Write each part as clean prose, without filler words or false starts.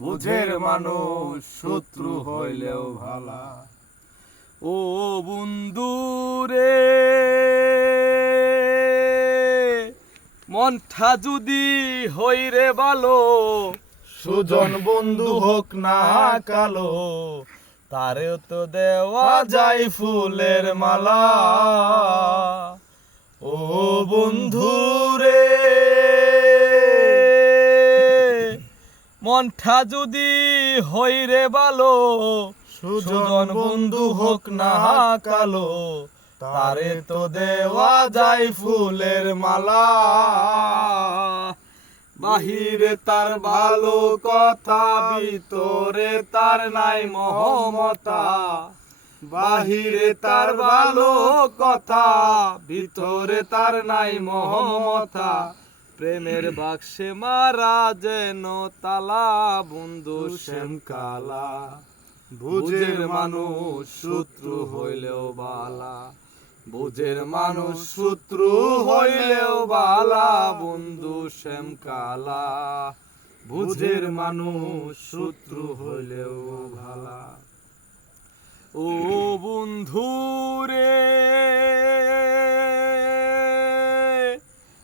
বুঝের মানুষ শত্রু হইলেও ভালা। ও বন্ধু রে, মনটা যদি হই রে ভালো, সুজন বন্ধু হোক না কালো, তারেও তো দেওয়া যায় ফুলের মালা। ও বন্ধু রে, মনটা যদি হই রে ভালো, সুজন বন্ধু হোক না কালো, তারে তো দেওয়া যায় ফুলের মালা। বাহিরে তার ভালো কথা, ভিতরে তার নাই মহমতা। বাহিরে তার ভালো কথা, ভিতরে তার নাই মহমতা। প্রেমের বাক্সে মারা যেন তালা, বন্ধু শ্যাম কালা। বুঝের মানুষ শত্রু হইলেও বালা, বুঝের মানুষ শত্রু হইলেও বালা, বন্ধু শ্যাম কালা। বুঝের মানুষ শত্রু হইলেও ভালা। ও বন্ধু রে,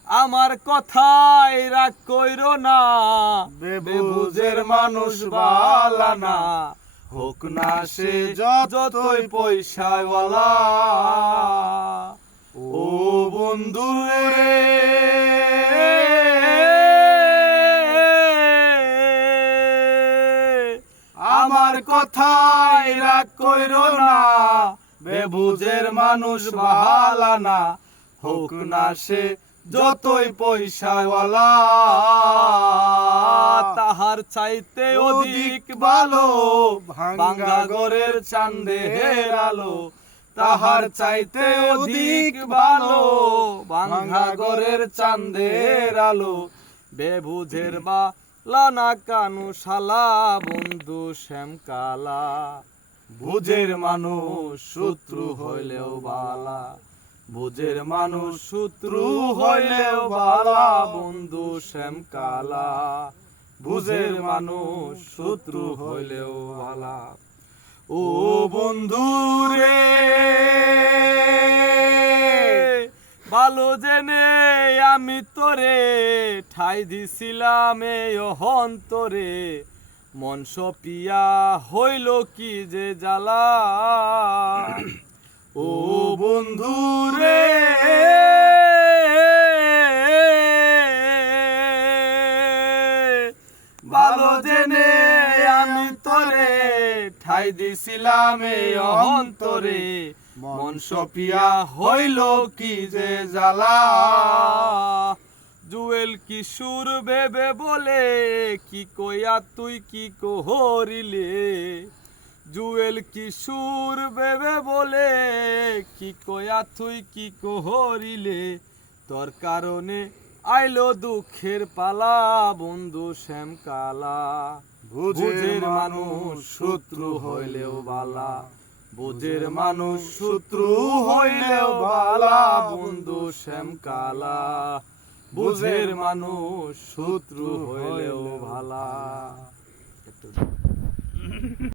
আমার কথাই রাগ কইরো না, বেবুঝের মানুষ বালা না, হোক না সে যতই পয়সাওয়ালা। ও বন্ধু রে, আমার কথাই রাগ কইরো না, বেবুঝের মানুষ বালা না, হোক না সে যতই পয়সাওয়ালা। তাহার চাইতে অধিক ভালো ভাঙ্গা ঘরের চাঁদের আলো। তাহার চাইতে অধিক ভালো ভাঙ্গা ঘরের চাঁদের আলো। বেবুঝের বালা না কানু শালা, বন্ধু শ্যাম কালা। বুঝের মানুষ শত্রু হইলেও বালা, বুঝের মানুষ শত্রু হইলেও বালা, বন্ধু শ্যাম কালা। বুঝের মানুষ শত্রু হইলেও বালা। ও বন্ধু রে, ভালো জেনে আমি তোরে ঠাই দিছিলাম এই অন্তরে, মন সপিয়া হইল কি যে জ্বালা। ও বন্ধু রে, ভালো জেনে আমি তোরে ঠাই দিছিলাম এই অন্তরে, মন সপিয়া হইল কি যে জ্বালা। জুয়েল কিশোর ভেবে বলে, কি কইয়া তুই কি কহরিলে। জুয়েল কিশোর ভেবে বলে, কি কয়া তুই কি কহরিলে। তোর কারণে আইলো দুঃখের পালা, বন্ধু শ্যাম কালা। বুঝের মানুষ শত্রু হইলেও বালা, বুঝের মানুষ শত্রু হইলেও বালা, বন্ধু শ্যাম কালা। বুঝের মানুষ শত্রু হইলেও ভালা।